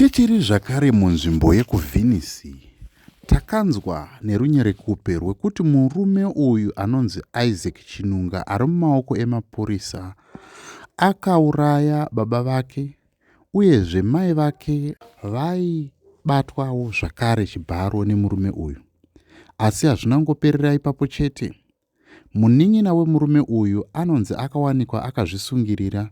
Tichiri zvakare munzvimbo yekuvhinisi, takanzwa nerunyerekupe rwekuti murume uyu anonzi Isaac Chinunga ari mumaoko emapurisa akauraya baba vake, uyezve mai vake vaibatwawo zvakare chibharo nemurume uyu. Asi hazvinangoperera ipapo chete. Munin'ina wemurume uyu anonzi akawanikwa akazvisungirira,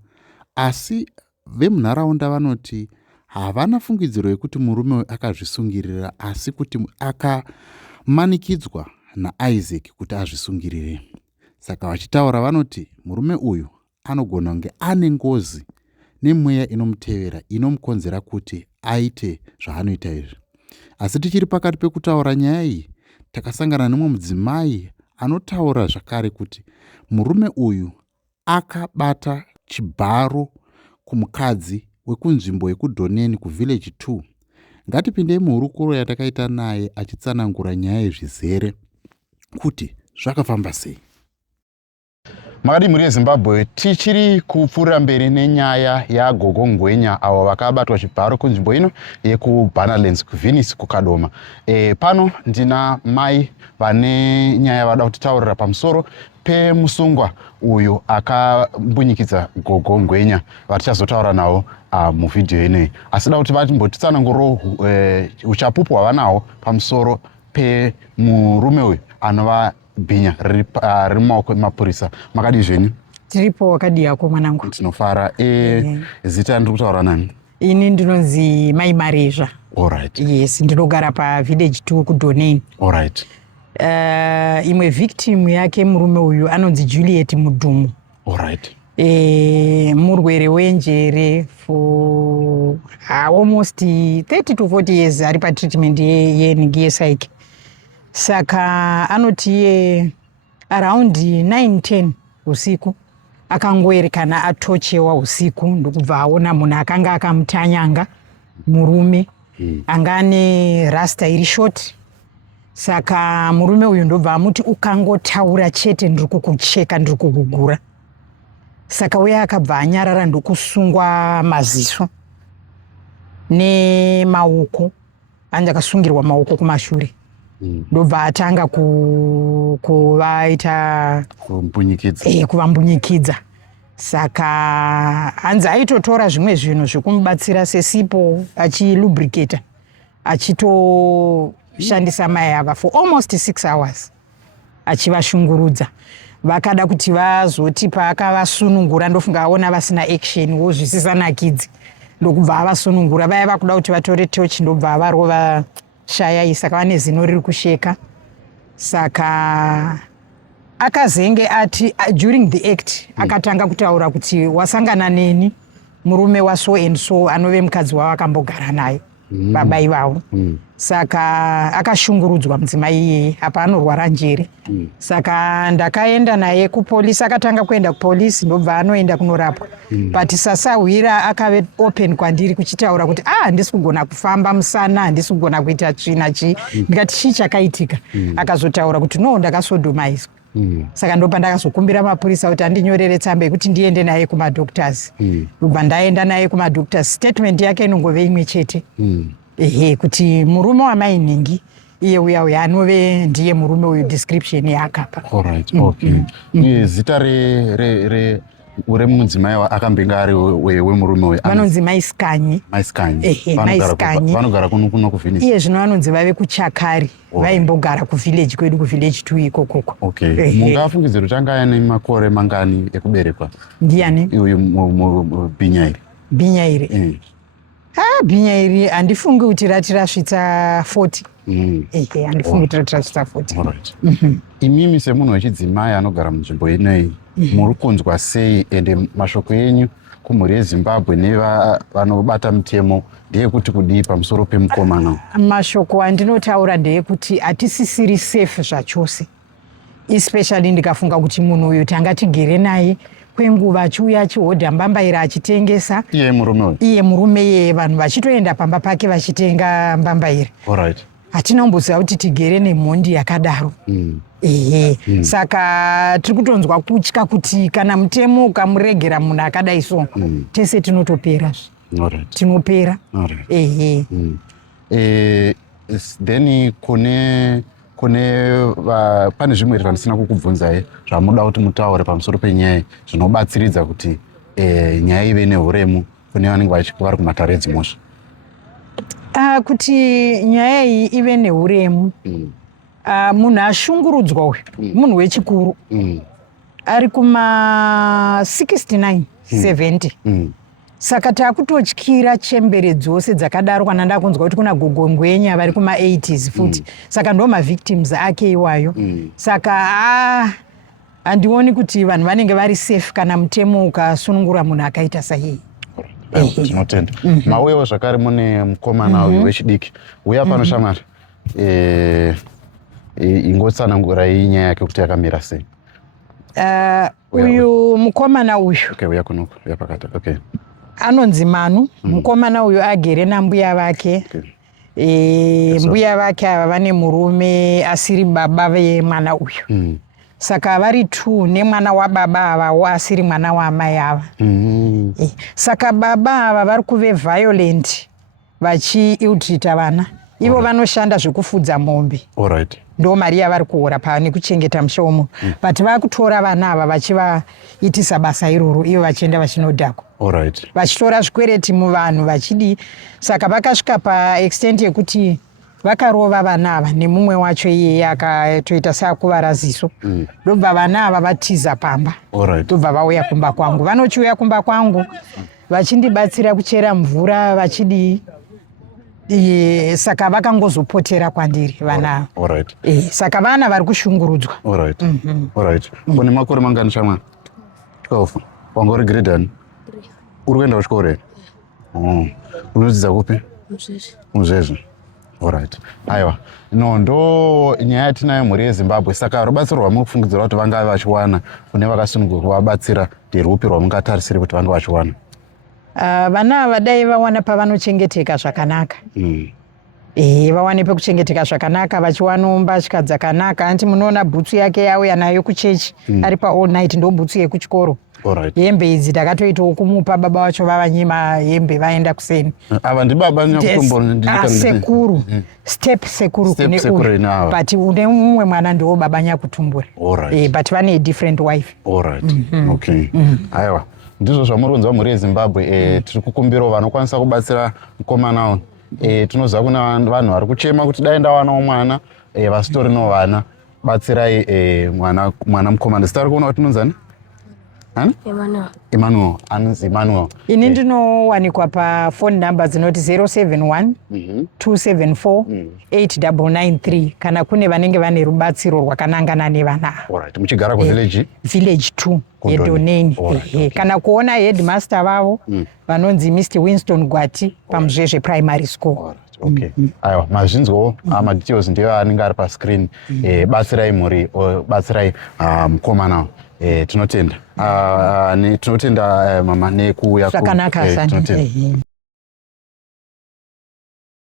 asi vemunharaunda vanoti havana fungidziro yekuti murume uyu akazvisungirira, asi kuti akamanikidzwa naIsaac kuti azvisungirire. Saka vachitaura vanoti murume uyu anogona kunge ane ngozi nemweya inomutevera inomukonzera kuti aite zvaanoita izvi. Asi tichiri pakati pekutaura nyaya iyi, takasangana nemumwe mudzimai anotaura zvakare kuti murume uyu akabata chibharo kumukadzi wekunzvimbo yekudhoneni kuvillage 2. Ngatipindei muhurukuro yatakaita naye achitsanangura nyaya yezvizere kuti zvakafamba sei. Makadi muri yeZimbabwe, tichiri kupfuura mberi nenyaya yaGogo Ngwenya avo vakabatwa chibharo kunzvimbo ino yekuBanalands kuVenice kuKadoma. Pano ndina mai vane nyaya vada kutitaurira pamusoro pemusungwa uyu akambunyikidza Gogo Ngwenya vatichazotaura navo muvhidhiyo ineyi. Asi da kuti vatimbotitsanangurawo uchapupu hwavanawo pamusoro pemurume uyu anova bhinya riri mumaoko emapurisa. Makadi zveni? Tiripo wakadi yako mwanangu. Tinofara. Zita ndiri kutaura nani? Ini ndinonzi Mai Marezva. Alright. Yes, ndinogara paVillage 2 kuDhoneni. Alright. Imwe victim yake murume uyu anonzi Juliet Mudhumu. Alright. Murwere wenjere for almost 30 to 40 years ari patreatment yePsych. Saka anoti iye around 9-10 usiku akangoerekana atochewa usiku, ndokubva aona munhu akanga akamutanyanga murume anga ane rasta iri short. Saka murume uyu ndobva amuti ukangotaura chete ndiri kukucheka, ndiri kukugura. Saka uye akabva anyarara ndokusungwa maziso nemaoko, anga akasungirwa maoko kumashure. Ndobva atanga kuvaita kuvambunyikidza. Saka hanzi aitotora zvimwe zvinhu zvekumubatsira sesipo, achilubricata, achitoshandisa mai ava for almost 6 hours achivashungurudza. Vakada kuti vazoti paakavasunungura ndofunga aona vasina action wozvisisanakidzi, ndokubva avasunungura. Vaya vakuda kuti vatore tochi ndobva avarova shayai, saka vane zino riri kusheka. Saka akazenge ati during the act akatanga kutaura kuti wasangana neni murume waso and so anove mukadzi wavo akambogara naye baba ivavo. Saka akashungurudzwa mudzimai iyeye, apa anorwara njere. Saka ndakaenda naye kupolisi, akatanga kuenda kupolisi ndobva anoenda kunorapwa. But sasahwira akave open kwandiri kuchitaura kuti handisi kugona kufamba musana, handisi kugona kuita tsvina chii. Ndikati chii chakaitika? Akazotaura kuti no, ndakasodomaizwa. Saka ndopa ndakazokumbira mapurisa kuti andinyorere tsamba yekuti ndiende naye kumadoctors. Ndobva ndaenda naye kumadoctors. Statement yake inongove imwe chete. Kuti murume wamainingi iye uya anove ndiye murume uyu, description yakapa. Alright, okay. Zita mudzimai akambenga ari wemurume uyu vanonzi Maiskanyi. Maiskanyi. Vanogara kuno kuVenice. Iye zvino vanonzi vave kuChakari. Vaimbogara kuvillage kwedu, kuVillage 2 ikokoko. Okay. Mungafungidzira kuti anga ane makore mangani ekuberekwa? Ndiani? Uyu bhinya iri. Bhinya iri. Bhinya iri handifungi kuti rati rasvitsa 40. Handifungi kuti rati rasvitsa 40. Alright. Imimi semunhu wechidzimai anogara munzvimbo ineyi, muri kunzwa sei? Ende mashoko enyu kumhuri yeZimbabwe nevanobata mutemo ndeyekuti kudii pamusoro pemukomana? Mashoko andinotaura ndeyekuti hatisisiri safe zvachose, especially ndikafunga kuti munhu uyu tanga tigere naye kwenguva achiuya achihodha mbambaira achitengesa. Iye murume uyu? Iye murume yeye, vanhu vachitoenda pamba pake vachitenga mbambaira. Alright. Hatina kumboziva kuti tigere nemhondi yakadaro. Saka tiri kutonzwa kutya kuti kana mutemo ukamuregera munhu akadai so, tese tinotopera. Alright. tinopera. Alright. Ehe. Then kune pane zvimwe zvandisina kukubvunzai zvamuda kuti mutaure pamusoro penyaya zvinobatsiridza kuti nyaya ive neuremu kune vanenge vari kumatare edzimhosva. Kuti nyaya iyi ive neuremu, munhu ashungurudzwa uyu munhu wechikuru ari kuma 69 70. Saka takutotyira chembere dzose dzakadaro kana ndakunzwa kuti kuna gogo ngwenya vari kuma 80s futi. Saka ndo mavictims ake iwayo. Saka handioni kuti vanhu vanenge vari safe kana mutemo ukasunungura munhu akaita saiyeye. Tinotenda. Mauyewo zvakare mune mukomana uyu wechidiki. Uya pano shamwari. Ingotsanangurai nyaya yake kuti yakamira sei. Uyu mukomana uyu. Okay, uya kunoku, uya pakati. Okay. Anonzi Manu. Mukomana uyu agere nambuya vake. Mbuya vake ava vane murume asiri baba vemwana uyu. Saka vari 2 nemwana wababa avawo asiri mwana waamai ava. Saka baba ava vari kuve violent vachiiltrita vana. Ivo vanoshanda zvekufudza mombe. Alright. Ndo mari yavari kuhora nekuchengeta musha womunhu. But vakutora vana ava vachivaitisa basa iroro ivo vachienda vachinodhakwa. Alright. Vachitora zvikwereti muvanhu vachidi. Saka vakasvika paextent yekuti vakarova vana ava nemumwe wacho iyeye akatoita seakuvara ziso. Ndobva vana ava vatiza pamba. Ndobva vauya kumba kwangu. Vanochiuya kumba kwangu vachindibatsira kuchera mvura vachidi. Saka vakangozopotera kwandiri vana. Alright. Saka vana vari kushungurudzwa. Alright. Alright. Une makore mangani shamwari? 12. Wanga uri grade ani? Uri kuenda kuchikoro here? Unodzidza kupi? Muzvezve. Alright. Aiwa. Ndo nyaya yatinayo mhuri yeZimbabwe. Saka rubatsiro rwamufungidzira kuti vangave vachiwana kune vakasununguka kuvabatsira nderupi rwamungatarisire kuti vange vachiwana? Vana vadai vawana pavanochengeteka zvakanaka. Vawane pekuchengeteka zvakanaka vachiwana mbatya dzakanaka. Anti munoona bhutsu yake yauya nayo kuchechi ari paall night ndo bhutsu yekuchikoro. Hembe idzi takatoitawo kumupa baba vacho vavanyima hembe vaenda kuseni. Ava ndibaba nyakutombo sekuru. Step sekuru kune uyu. But une mumwe mwana ndo baba nyakutumbura. But vane a different wife. Alright. Okay. Aiwa. Ndizvo zvamuronzwa mhuri yeZimbabwe. Tiri kukumbirawo vanokwanisa kubatsira mukomana uyu. Tinoziva kuna vanhu vari kuchema kuti dai ndawanawo mwana vasitorinawo vana batsirai mwana mukomana. Zita rako kuti unonzani? Emmanuel. Anonzi Emmanuel. Ini ndinowanikwa pafone number dzinoti 071 274 8993 kana kune vanenge vane rubatsiro rwakanangana nevana. Alright. Muchigara kuvillage? Village 2 yeDoneni. Kana kuona headmaster vavo vanonzi Mr. Winston Gwati paMuzvezve Primary School. Okay. Aiwa, mazvinzwawo madetails ndiwo anenge ari pascreen. Batsirai mhuri, batsirai mukomana. Tinotenda. Tinotenda mama nekuuya. Zvakanaka.